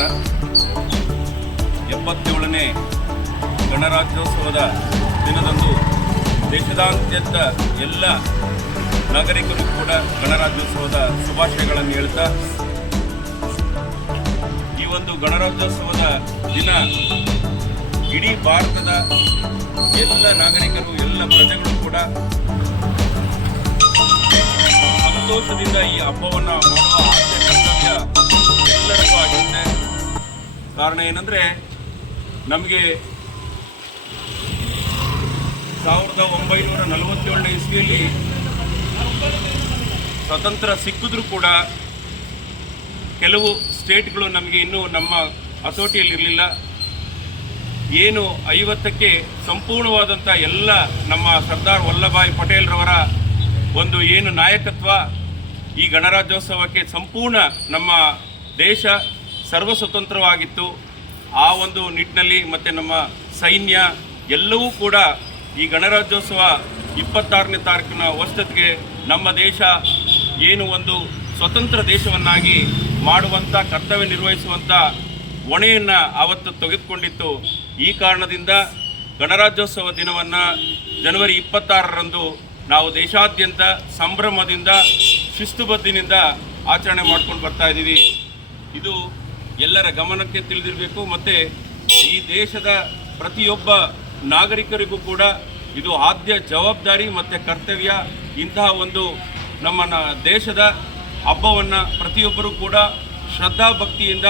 ನಮಸ್ಕಾರ. 77ನೇ ಗಣರಾಜ್ಯೋತ್ಸವದ ದಿನದಂದು ದೇಶದಾದ್ಯಂತ ಎಲ್ಲ ನಾಗರಿಕರು ಕೂಡ ಗಣರಾಜ್ಯೋತ್ಸವದ ಶುಭಾಶಯಗಳನ್ನು ಹೇಳ್ತಾ, ಈ ಒಂದು ಗಣರಾಜ್ಯೋತ್ಸವದ ದಿನ ಇಡೀ ಭಾರತದ ಎಲ್ಲ ನಾಗರಿಕರು, ಎಲ್ಲ ಪ್ರಜೆಗಳು ಕೂಡ ಸಂತೋಷದಿಂದ ಈ ಹಬ್ಬವನ್ನು ಮಾಡುವ ಆದ್ಯ ಕರ್ತವ್ಯ ಎಲ್ಲರಿಗೂ ಆಗಿದೆ. ಕಾರಣ ಏನಂದರೆ, ನಮಗೆ 1947ನೇ ಇಸ್ವಿಯಲ್ಲಿ ಸ್ವತಂತ್ರ ಸಿಕ್ಕಿದ್ರೂ ಕೂಡ ಕೆಲವು ಸ್ಟೇಟ್ಗಳು ನಮಗೆ ಇನ್ನೂ ನಮ್ಮ ಹತೋಟಿಯಲ್ಲಿರಲಿಲ್ಲ. ಏನು 50ಕ್ಕೆ ಸಂಪೂರ್ಣವಾದಂಥ ಎಲ್ಲ ನಮ್ಮ ಸರ್ದಾರ್ ವಲ್ಲಭಾಯ್ ಪಟೇಲ್ರವರ ಒಂದು ಏನು ನಾಯಕತ್ವ, ಈ ಗಣರಾಜ್ಯೋತ್ಸವಕ್ಕೆ ಸಂಪೂರ್ಣ ನಮ್ಮ ದೇಶ ಸರ್ವಸ್ವತಂತ್ರವಾಗಿತ್ತು. ಆ ಒಂದು ನಿಟ್ಟಿನಲ್ಲಿ ಮತ್ತು ನಮ್ಮ ಸೈನ್ಯ ಎಲ್ಲವೂ ಕೂಡ ಈ ಗಣರಾಜ್ಯೋತ್ಸವ 26ನೇ ತಾರೀಕಿನ ವರ್ಷಕ್ಕೆ ನಮ್ಮ ದೇಶ ಏನು ಒಂದು ಸ್ವತಂತ್ರ ದೇಶವನ್ನಾಗಿ ಮಾಡುವಂಥ ಕರ್ತವ್ಯ ನಿರ್ವಹಿಸುವಂಥ ಹೊಣೆಯನ್ನು ಆವತ್ತು ತೆಗೆದುಕೊಂಡಿತ್ತು. ಈ ಕಾರಣದಿಂದ ಗಣರಾಜ್ಯೋತ್ಸವ ದಿನವನ್ನು ಜನವರಿ 26ರಂದು ನಾವು ದೇಶಾದ್ಯಂತ ಸಂಭ್ರಮದಿಂದ ಶಿಸ್ತುಬದ್ಧಿನಿಂದ ಆಚರಣೆ ಮಾಡ್ಕೊಂಡು ಬರ್ತಾ ಇದ್ದೀವಿ. ಇದು ಎಲ್ಲರ ಗಮನಕ್ಕೆ ತಿಳಿದಿರಬೇಕು. ಮತ್ತು ಈ ದೇಶದ ಪ್ರತಿಯೊಬ್ಬ ನಾಗರಿಕರಿಗೂ ಕೂಡ ಇದು ಆದ್ಯ ಜವಾಬ್ದಾರಿ ಮತ್ತು ಕರ್ತವ್ಯ. ಇಂತಹ ಒಂದು ನಮ್ಮ ದೇಶದ ಹಬ್ಬವನ್ನು ಪ್ರತಿಯೊಬ್ಬರೂ ಕೂಡ ಶ್ರದ್ಧಾಭಕ್ತಿಯಿಂದ